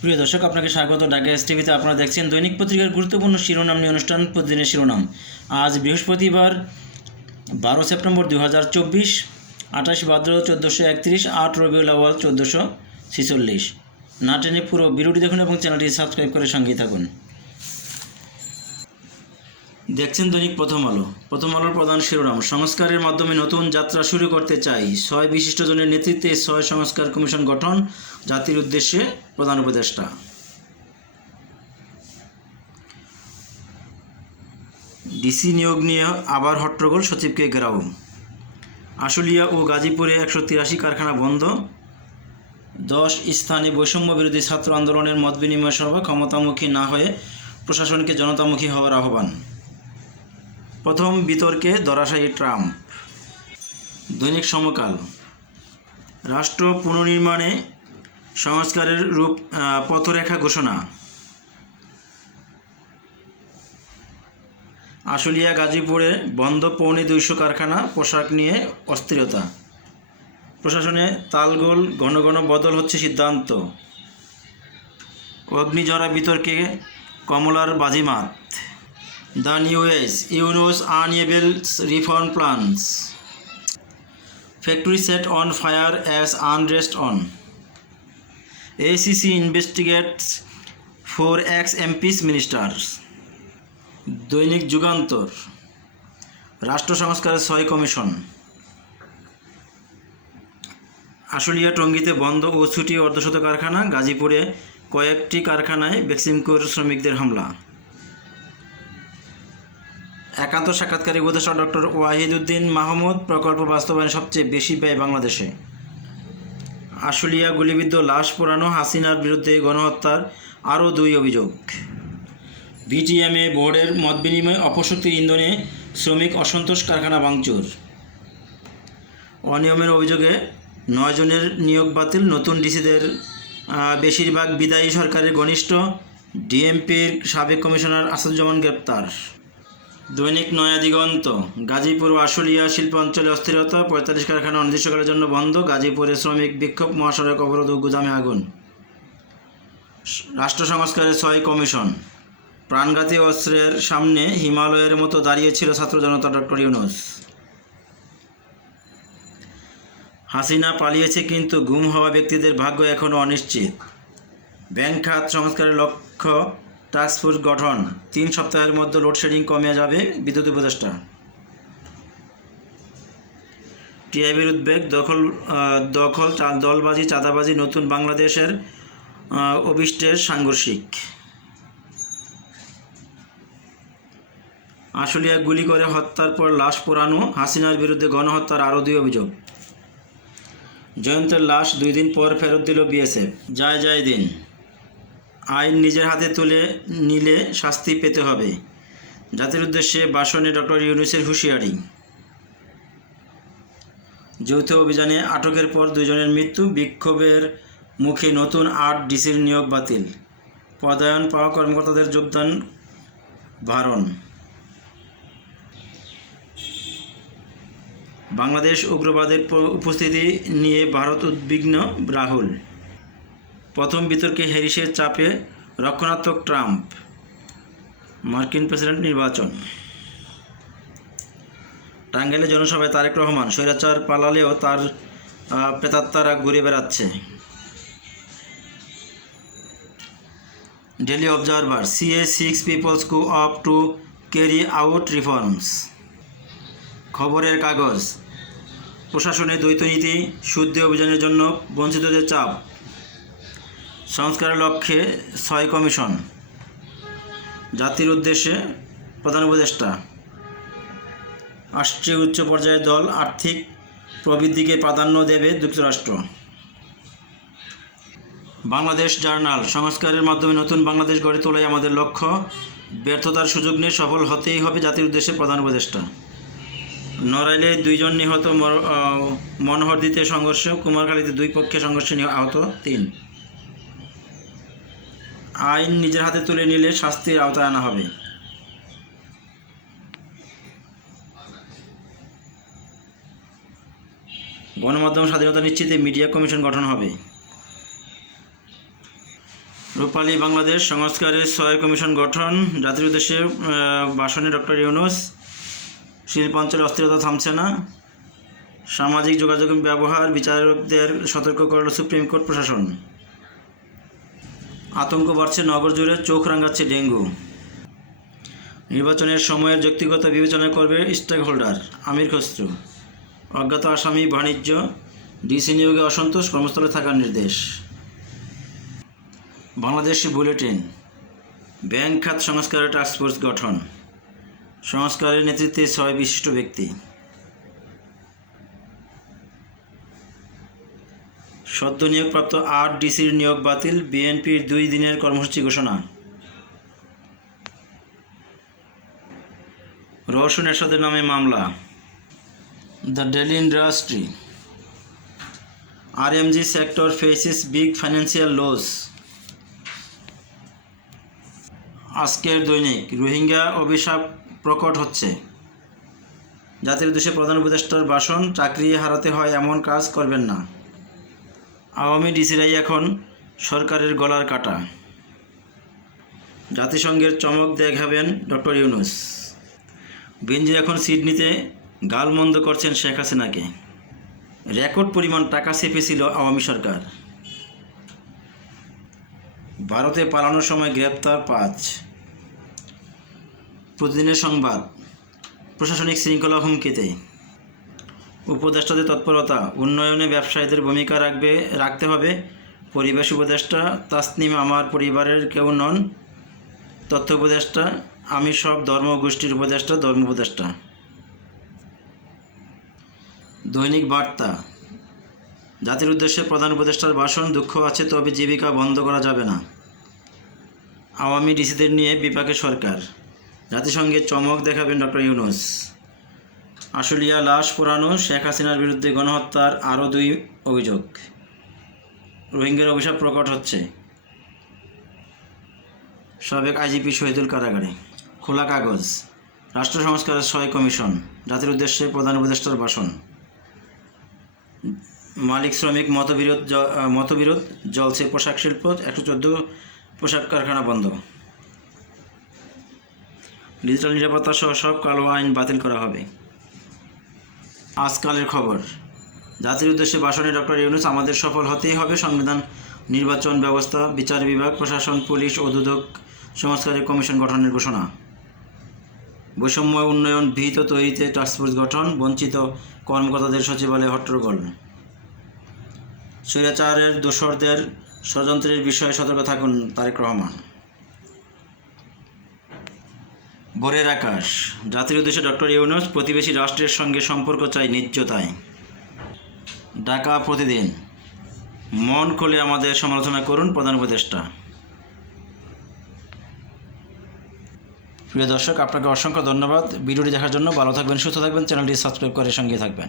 প্রিয় দর্শক, আপনাকে স্বাগত। ঢাকা এস টিভিতে আপনারা দেখছেন দৈনিক পত্রিকার গুরুত্বপূর্ণ শিরোনাম নিয়ে অনুষ্ঠান, প্রতিদিনের শিরোনাম। আজ বৃহস্পতিবার, বারো সেপ্টেম্বর দু হাজার চব্বিশ, আঠাশ ভাদ্র চোদ্দোশো একত্রিশ, আট রবিউল আওয়াল চোদ্দোশো ছিচল্লিশ। না টেনে পুরো ভিডিওটি দেখুন এবং চ্যানেলটি সাবস্ক্রাইব করে সঙ্গেই থাকুন। দেখছেন দৈনিক প্রথম আলো। প্রথম আলোর প্রধান শিরোনাম, সংস্কারের মাধ্যমে নতুন যাত্রা শুরু করতে চাই। ছয় বিশিষ্টজনের নেতৃত্বে ছয় সংস্কার কমিশন গঠন, জাতির উদ্দেশ্যে প্রধান উপদেষ্টা। ডিসি নিয়োগ নিয়ে আবার হট্টগোল, সচিবকে ঘেরাও। আশুলিয়া ও গাজীপুরে একশো তিরাশি কারখানা বন্ধ। দশ স্থানে বৈষম্য বিরোধী ছাত্র আন্দোলনের মত বিনিময় সভা ক্ষমতামুখী না হয়ে প্রশাসনকে জনতামুখী হওয়ার আহ্বান। প্রথম বিতর্কে ধরাশায়ী ট্রাম্প। দৈনিক সমকাল। রাষ্ট্র পুনর্নির্মাণে সংস্কারের রূপ পথরেখা ঘোষণা। আশুলিয়া, গাজীপুরে বন্ধ পৌনে দুইশো কারখানা, পোশাক নিয়ে অস্থিরতা। প্রশাসনে তালগোল, ঘন ঘন বদল হচ্ছে সিদ্ধান্ত। অগ্নিঝরা বিতর্কে কমলার বাজিমাত। The new age Yunus unveils reform plans factory set on fire as unrest on. ACC investigates four ex-MPs ministers. দৈনিক যুগান্তর। রাষ্ট্র সংস্কারের ছয় কমিশন। আশুলিয়া টঙ্গীতে বন্ধ ও ছুটি অর্ধশত কারখানা। গাজীপুরে কয়েকটি কারখানায় বেক্সিমকোর শ্রমিকদের হামলা। একান্ত সাক্ষাৎকারী উপদেষ্টা ডক্টর ওয়াহিদুদ্দিন মাহমুদ, প্রকল্প বাস্তবায়নে সবচেয়ে বেশি ব্যয় বাংলাদেশে। আশুলিয়া গুলিবিদ্ধ লাশ পোড়ানো হাসিনার বিরুদ্ধে গণহত্যার আরও দুই অভিযোগ। বিটিএমএ বোর্ডের মত বিনিময় অপশক্তির ইন্ধনে শ্রমিক অসন্তোষ কারখানা ভাঙচুর। অনিয়মের অভিযোগে নয় জনের নিয়োগ বাতিল। নতুন ডিসিদের বেশিরভাগ বিদায়ী সরকারের ঘনিষ্ঠ ডিএমপির সাবেক কমিশনার আসাদুজ্জামান গ্রেপ্তার। দৈনিক নয়া দিগন্ত। গাজীপুর আশুলিয়া শিল্পাঞ্চলে অস্থিরতা, পঁয়তাল্লিশ কারখানা অনির্দিষ্টকালের জন্য বন্ধ, গাজীপুরে শ্রমিক বিক্ষোভ, মহাসড়ক অবরোধ ও গুদামে আগুন। রাষ্ট্র সংস্কারের ছয় কমিশন। প্রাণঘাতী অস্ত্রের সামনে হিমালয়ের মতো দাঁড়িয়েছিল ছাত্র জনতা ডক্টর ইউনুস। হাসিনা পালিয়েছে কিন্তু গুম হওয়া ব্যক্তিদের ভাগ্য এখনও অনিশ্চিত। ব্যাংক খাত সংস্কারের লক্ষ্য টাস্কফোর্স গঠন। তিন সপ্তাহের মধ্যে লোডশেডিং কমে যাবে বিদ্যুৎ উপদেষ্টা। টিআইবির উদ্বেগ দখল দখল দলবাজি চাঁদাবাজি নতুন বাংলাদেশের আহ, অভিষ্টের সাংঘর্ষিক। আশুলিয়া গুলি করে হত্যার পর লাশ পোড়ানো হাসিনার বিরুদ্ধে গণহত্যার আরও দুই অভিযোগ। জয়ন্তের লাশ দুই দিন পর ফেরত দিল বিএসএফ। যায় যায় দিন। আইন নিজের হাতে তুলে নিলে শাস্তি পেতে হবে। জাতির উদ্দেশ্যে ভাষণে ডক্টর ইউনুসের হুঁশিয়ারি। যৌথ অভিযানে আটকের পর দুজনের মৃত্যু, বিক্ষোভের মুখে নতুন আট ডিসির নিয়োগ বাতিল। পদায়ন পাওয়া কর্মকর্তাদের যোগদান বারণ বাংলাদেশ উগ্রবাদের উপস্থিতি নিয়ে ভারত উদ্বিগ্ন, রাহুল প্রথম বিতর্কে হ্যারিসের চাপে রক্ষণাত্মক ট্রাম্প, মার্কিন প্রেসিডেন্ট নির্বাচন। টাঙ্গাইলে জনসভায় তারেক রহমান স্বৈরাচার পালালেও তার প্রেতাত্মারা ঘুরে বেড়াচ্ছে। Daily observer CA six peoples co op to carry out reforms. খবরের কাগজ, প্রশাসনের দ্বৈতনীতি শুদ্ধি অভিযানের জন্য বঞ্চিতদের চাপ। সংস্কারের লক্ষ্যে ছয় কমিশন জাতির উদ্দেশ্যে প্রধান উপদেষ্টা। আসছে উচ্চ পর্যায়ের দল আর্থিক প্রবৃদ্ধিকে প্রাধান্য দেবে যুক্তরাষ্ট্র। বাংলাদেশ জার্নাল সংস্কারের মাধ্যমে নতুন বাংলাদেশ গড়ে তোলাই আমাদের লক্ষ্য। ব্যর্থতার সুযোগ নিয়ে সফল হতেই হবে জাতির উদ্দেশ্যে প্রধান উপদেষ্টা। নড়াইলে দুইজন নিহত আহ, মনোহরদিতে সংঘর্ষ কুমারখালীতে দুই পক্ষে সংঘর্ষে আহত তিন। আইন নিজের হাতে তুলে নিলে শাস্তির আওতায় আনা হবে। গণমাধ্যম স্বাধীনতা নিশ্চিতে মিডিয়া কমিশন গঠন হবে। রূপালী বাংলাদেশ সংস্কারের ছয় কমিশন গঠন। জাতির উদ্দেশ্যে ভাষণে ডক্টর ইউনুস, শিল্পাঞ্চলে অস্থিরতা থামছে না। সামাজিক যোগাযোগ ব্যবহার, বিচারকদের সতর্ক করল সুপ্রিম কোর্ট প্রশাসন। আতঙ্ক বাড়ছে নগর জুড়ে, চোখ রাঙাচ্ছে ডেঙ্গু। নির্বাচনের সময়ের যৌক্তিকতা বিবেচনা করবে স্টেক হোল্ডার আমির খসরু। অজ্ঞাত আসামি বাণিজ্য, ডিসি নিয়োগে অসন্তোষ, কর্মস্থলে থাকার নির্দেশ। বাংলাদেশি বুলেটিন, ব্যাংক খাত সংস্কারের টাস্কফোর্স গঠন। সংস্কারের নেতৃত্বে ছয় বিশিষ্ট ব্যক্তি। সদ্য নিয়োগপ্রাপ্ত আট ডিসির নিয়োগ বাতিল বিএনপির দুই দিনের কর্মসূচি ঘোষণা। রওশন এরশাদের নামে মামলা। The daily industry. R RMG sector faces big financial loss. আজকের দৈনিক রোহিঙ্গা অভিশাপ প্রকট হচ্ছে। জাতির উদ্দেশ্যে প্রধান উপদেষ্টার ভাষণ, চাকরি হারাতে হয় এমন কাজ করবেন না। আওয়ামী ডিসিরাই এখন সরকারের গলার কাটা। জাতিসংঘের চমক দেখাবেন ডক্টর ইউনুস। বেঞ্জি এখন সিডনিতে গালমন্দ করছেন শেখ হাসিনাকে। রেকর্ড পরিমাণ টাকা চেপেছিল আওয়ামী সরকার। ভারতে পালানোর সময় গ্রেপ্তার পাঁচ। প্রতিদিনের সংবাদ, প্রশাসনিক শৃঙ্খলা হুমকিতে। উপদেষ্টাদের তৎপরতা, উন্নয়নে ব্যবসায়ীদের ভূমিকা রাখবে, রাখতে হবে। পরিবেশ উপদেষ্টা তাসনিম আমার পরিবারের কেউ নন। তথ্য উপদেষ্টা, আমি সব ধর্ম গোষ্ঠীর উপদেষ্টা, ধর্ম উপদেষ্টা। দৈনিক বার্তা। জাতির উদ্দেশ্যে প্রধান উপদেষ্টার ভাষণ, দুঃখ আছে তবে জীবিকা বন্ধ করা যাবে না। আওয়ামী ডিসিদের নিয়ে বিপাকে সরকার। জাতিসংঘে চমক দেখাবেন ডক্টর ইউনুস। আশুলিয়া লাশ পোড়ানো শেখ হাসিনার বিরুদ্ধে গণহত্যার আরও দুই অভিযোগ। রোহিঙ্গার অভিশাপ প্রকট হচ্ছে। সাবেক আইজিপি শহীদুল কারাগারে। খোলা কাগজ। রাষ্ট্র সংস্কারের ছয় কমিশন। জাতির উদ্দেশ্যে প্রধান উপদেষ্টার ভাষণ। মালিক শ্রমিক মতবিরোধ মতবিরোধ জলছে পোশাক শিল্প, একশো চোদ্দ পোশাক কারখানা বন্ধ। ডিজিটাল নিরাপত্তা সহ সব কালো আইন বাতিল করা হবে। আজকালের খবর। জাতির উদ্দেশ্যে ভাষণে ডক্টর ইউনুস, আমাদের সফল হতেই হবে সংবিধান, নির্বাচন ব্যবস্থা, বিচার বিভাগ, প্রশাসন, পুলিশ ও দুদক সংস্কারের কমিশন গঠনের ঘোষণা। বৈষম্য উন্নয়ন ভিত তৈরিতে টাস্কফোর্স গঠন, বঞ্চিত কর্মকর্তাদের সচিবালয়ে হট্টগোল। স্বৈরাচারের দোসরদের ষড়যন্ত্রের বিষয়ে সতর্ক থাকুন তারেক রহমান। ভোরের আকাশ। জাতির উদ্দেশ্যে ডক্টর ইউনুস, প্রতিবেশী রাষ্ট্রের সঙ্গে সম্পর্ক চাই নিত্যতায় ডাকা প্রতিদিন। মন খুলে আমাদের সমালোচনা করুন প্রধান উপদেষ্টা। প্রিয় দর্শক, আপনাকে অসংখ্য ধন্যবাদ। ভিডিওটি দেখার জন্য ভালো থাকবেন, সুস্থ থাকবেন, চ্যানেলটি সাবস্ক্রাইব করে সঙ্গে থাকবেন।